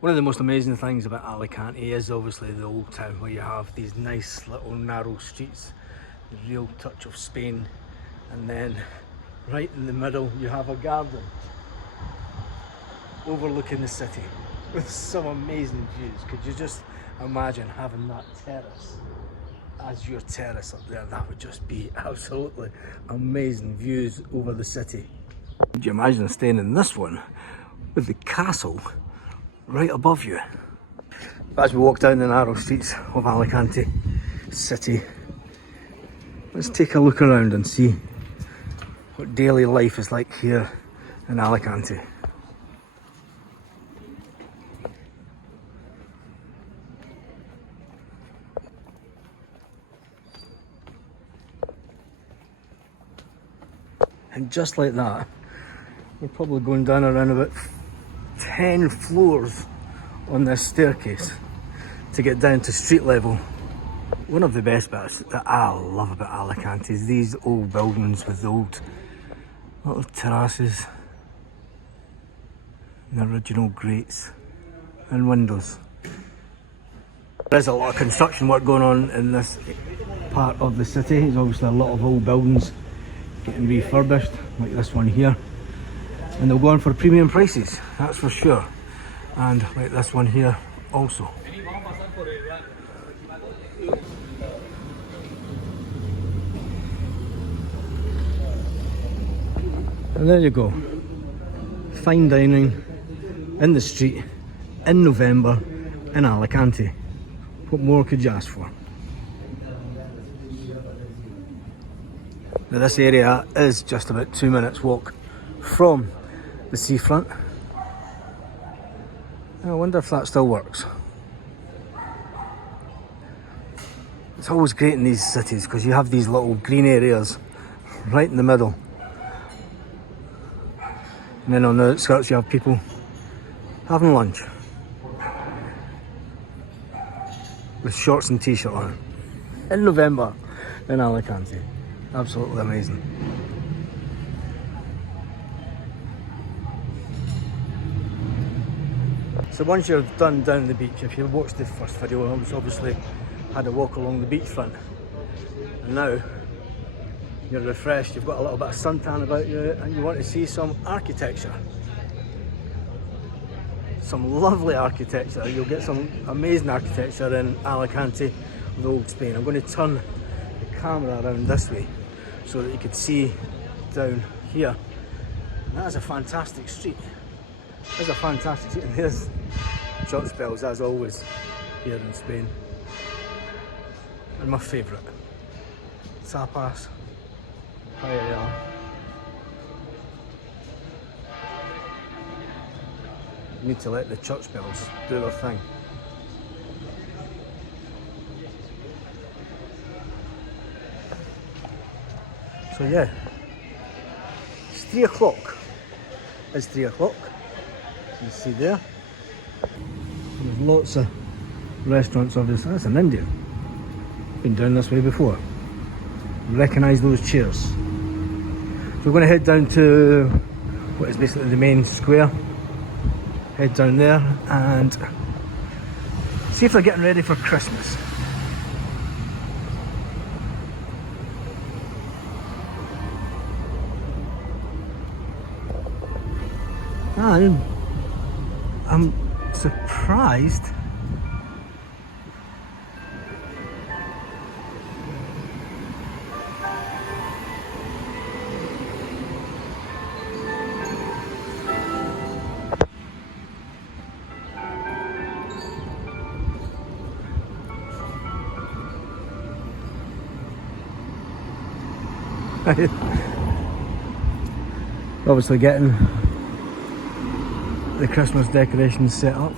One of the most amazing things about Alicante is obviously the old town, where you have these nice little narrow streets, the real touch of Spain, and then right in the middle you have a garden overlooking the city with some amazing views. Could you just imagine having that terrace as your terrace up there? That would just be absolutely amazing views over the city. Could you imagine staying in this one with the castle right above you? As we walk down the narrow streets of Alicante city, let's take a look around and see what daily life is like here in Alicante. And just like that, we're probably going down around about 10 floors on this staircase to get down to street level. One of the best bits that I love about Alicante is these old buildings with the old little terraces and original grates and windows. There's a lot of construction work going on in this part of the city. There's obviously a lot of old buildings getting refurbished, like this one here, and they'll go on for premium prices, that's for sure. And like this one here also. And there you go, fine dining in the street in November in Alicante. What more could you ask for? Now this area is just about 2 minutes walk from the seafront. I wonder if that still works. It's always great in these cities because you have these little green areas right in the middle. And then on the outskirts you have people having lunch with shorts and t-shirt on in November in Alicante. Absolutely amazing. So once you're done down the beach, if you watched the first video, I was obviously had a walk along the beachfront, and now you're refreshed, you've got a little bit of suntan about you, and you want to see some architecture. Some lovely architecture. You'll get some amazing architecture in Alicante with old Spain. I'm going to turn the camera around this way so that you can see down here. And that is a fantastic street. There's a fantastic street, and there's church bells as always here in Spain. And my favourite, tapas, paella. You need to let the church bells do their thing. So yeah, it's 3 o'clock. It's 3 o'clock. You see there. There's lots of restaurants obviously. That's in India. Been down this way before. Recognise those chairs. So we're going to head down to what is basically the main square. Head down there and see if they're getting ready for Christmas. And I'm surprised obviously getting the Christmas decorations set up.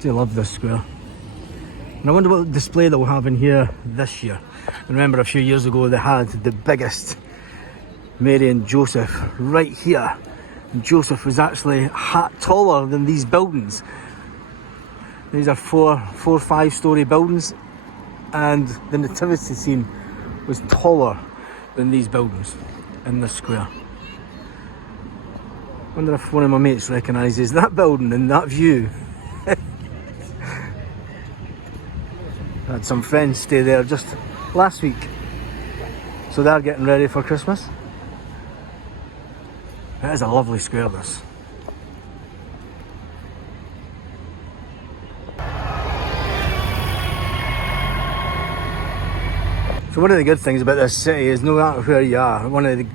Do love this square. And I wonder what display they'll have in here this year. I remember a few years ago they had the biggest Mary and Joseph right here. And Joseph was actually a hat taller than these buildings. These are four, 5-story buildings, and the nativity scene was taller than these buildings in this square. Wonder if one of my mates recognises that building and that view. I had some friends stay there just last week, so they're getting ready for Christmas. It is a lovely square, this. So one of the good things about this city is no matter where you are, one of the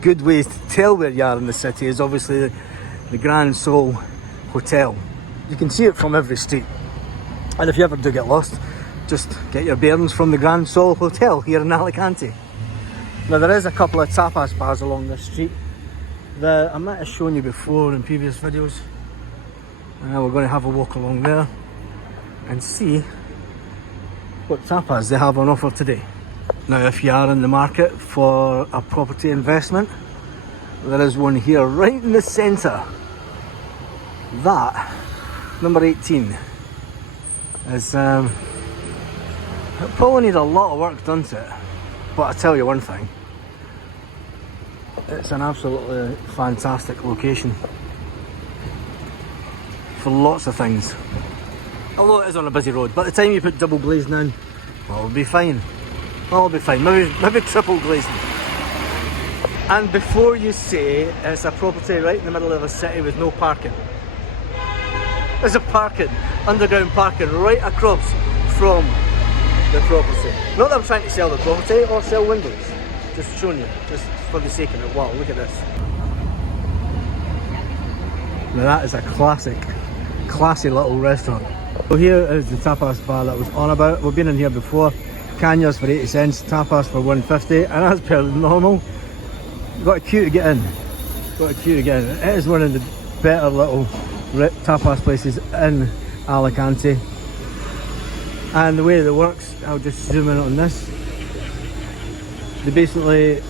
good ways to tell where you are in the city is obviously the Gran Hotel. You can see it from every street. And if you ever do get lost, just get your bearings from the Gran Hotel here in Alicante. Now there is a couple of tapas bars along this street that I might have shown you before in previous videos. We're going to have a walk along there and see what tapas they have on offer today. Now if you are in the market for a property investment, there is one here right in the centre. That, number 18, is it probably needs a lot of work done to it, but I tell you one thing, it's an absolutely fantastic location for lots of things. Although it is on a busy road, by the time you put double glazing in, well, it'll be fine. Well, it'll be fine, maybe triple glazing. And before you say it's a property right in the middle of a city with no parking, there's a parking, underground parking right across from the property. Not that I'm trying to sell the property or sell windows, just showing you, just for the sake of it. Wow, look at this. Now that is a classy little restaurant. So here is the tapas bar that I was on about. We've been in here before. Cañas for 80 cents, tapas for 150, and as per normal, you've got a queue to get in. It is one of the better little tapas places in Alicante. And the way that it works, I'll just zoom in on this. They basically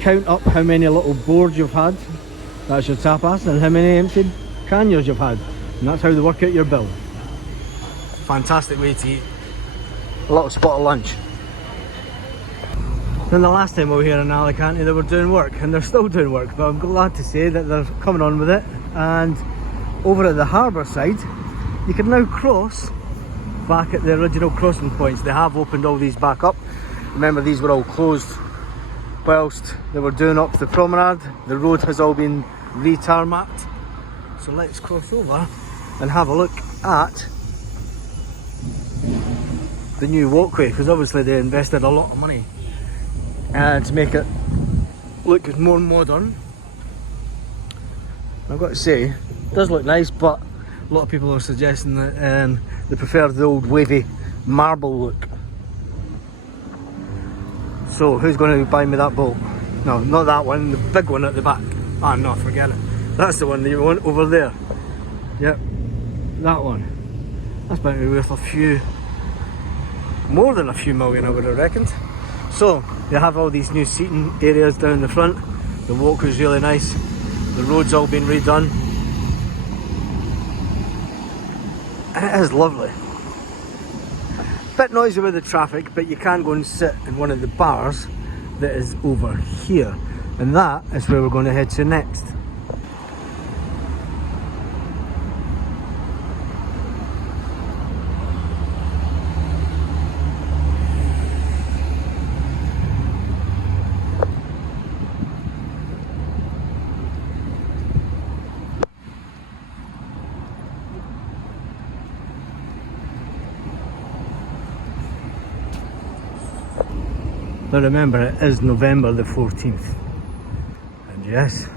count up how many little boards you've had, that's your tapas, and how many empty cañas you've had. And that's how they work out your bill. Fantastic way to eat. A little spot of lunch. And the last time we were here in Alicante, they were doing work, and they're still doing work, but I'm glad to say that they're coming on with it. And over at the harbour side, you can now cross back at the original crossing points. They have opened all these back up. Remember, these were all closed whilst they were doing up the promenade. The road has all been re-tarmacked. So let's cross over and have a look at the new walkway, because obviously they invested a lot of money to make it look more modern. I've got to say, it does look nice, but a lot of people are suggesting that they prefer the old wavy marble look. So who's going to buy me that boat? No, not that one, the big one at the back. Ah, no, forget it. That's the one that you want over there. Yep, that one. That's about to be worth a few, more than a few million, I would have reckoned. So they have all these new seating areas down the front. The walkway's really nice. The road's all been redone. And it is lovely. Bit noisy with the traffic, but you can go and sit in one of the bars that is over here. And that is where we're going to head to next. Now remember, it is November the 14th, and yes,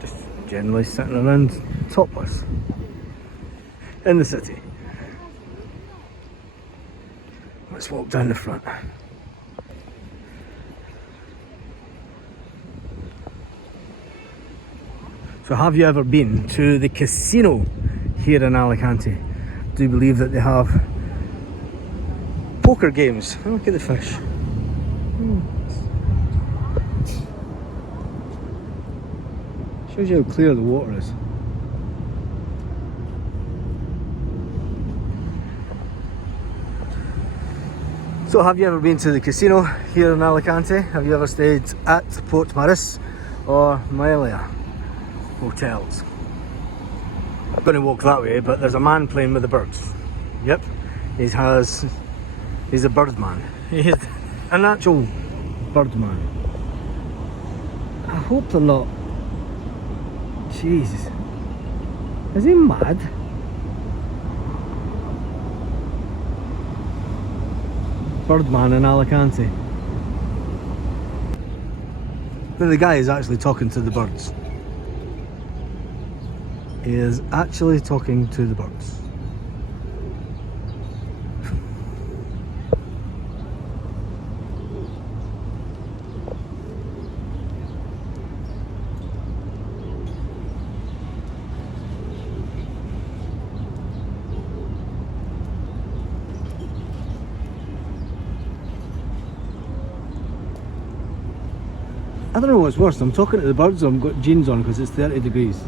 just generally sitting around topless in the city. Let's walk down the front. So have you ever been to the casino here in Alicante? I do believe that they have poker games. Oh, look at the fish. Shows you how clear the water is. So have you ever been to the casino here in Alicante? Have you ever stayed at Port Maris or Maelia? hotels. I'm going to walk that way, but there's a man playing with the birds. Yep, he's a bird man. He's an actual bird man. I hope they're not. Jesus, is he mad? Birdman in Alicante. Then the guy is actually talking to the birds. He is actually talking to the birds. I don't know what's worse, I'm talking to the birds or I've got jeans on because it's 30 degrees.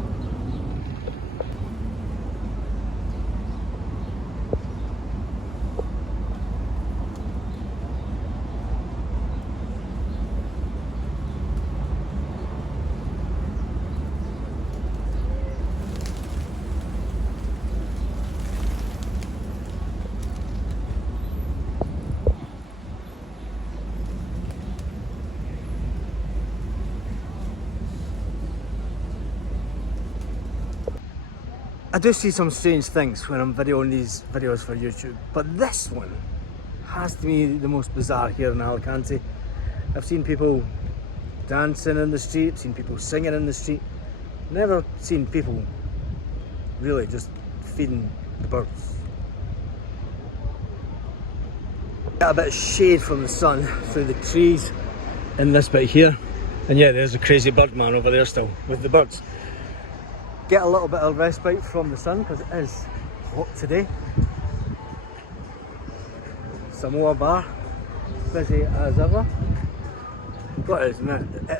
I do see some strange things when I'm videoing these videos for YouTube, but this one has to be the most bizarre here in Alicante. I've seen people dancing in the street, seen people singing in the street, never seen people really just feeding the birds. Got a bit of shade from the sun through the trees in this bit here, and yeah, there's a crazy bird man over there still with the birds. Get a little bit of respite from the sun because it is hot today. Samoa bar, busy as ever. But it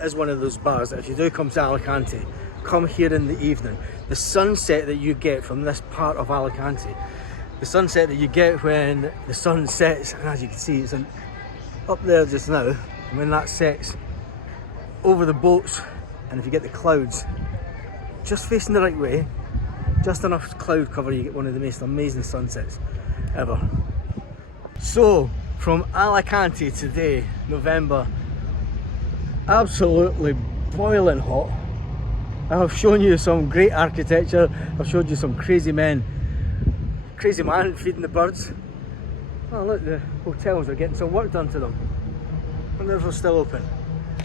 is one of those bars that if you do come to Alicante, come here in the evening. The sunset that you get from this part of Alicante, the sunset that you get when the sun sets, and as you can see it's up there just now, when that sets over the boats, and if you get the clouds just facing the right way, just enough cloud cover, you get one of the most amazing sunsets ever. So from Alicante today, November, absolutely boiling hot. I've shown you some great architecture, I've showed you some crazy man feeding the birds. Oh look, the hotels are getting some work done to them and they're still open,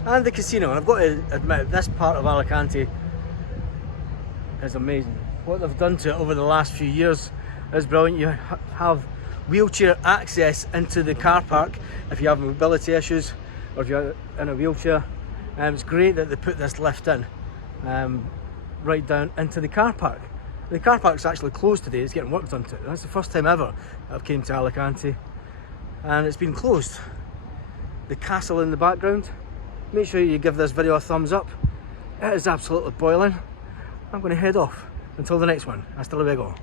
and the casino. And I've got to admit, this part of Alicante is amazing. What they've done to it over the last few years is brilliant. You have wheelchair access into the car park if you have mobility issues or if you're in a wheelchair. It's great that they put this lift in right down into the car park. The car park's actually closed today, it's getting work done to it. That's the first time ever I've came to Alicante and it's been closed. The castle in the background, make sure you give this video a thumbs up. It is absolutely boiling. I'm going to head off until the next one. Hasta luego.